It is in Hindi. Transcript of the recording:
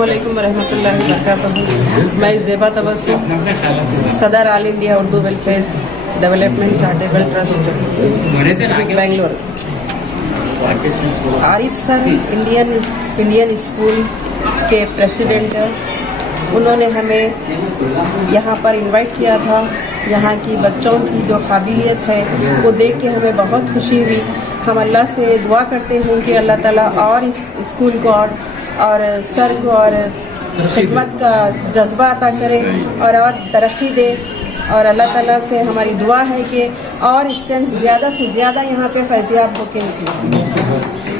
अस्सलामुअलैकुम वरहमतुल्लाहि वबरकातुहू। मैं ज़ेबा तबस्सुम, सदर all India Urdu welfare development charitable trust Bangalore. Arif sir Indian school के प्रेसिडेंट हैं। उन्होंने हमें यहाँ पर इनवाइट किया था। यहाँ की बच्चों की जो काबिलियत है वो देख के हमें बहुत खुशी हुई। हम अल्लाह से दुआ करते हैं कि अल्लाह ताला और इस स्कूल को और सर को और खिदमत का जज्बा अता करे और तरक्की दे। और अल्लाह ताला से हमारी दुआ है कि और स्टूडेंट्स ज़्यादा से ज़्यादा यहाँ पे फैज़याब होके निकलें।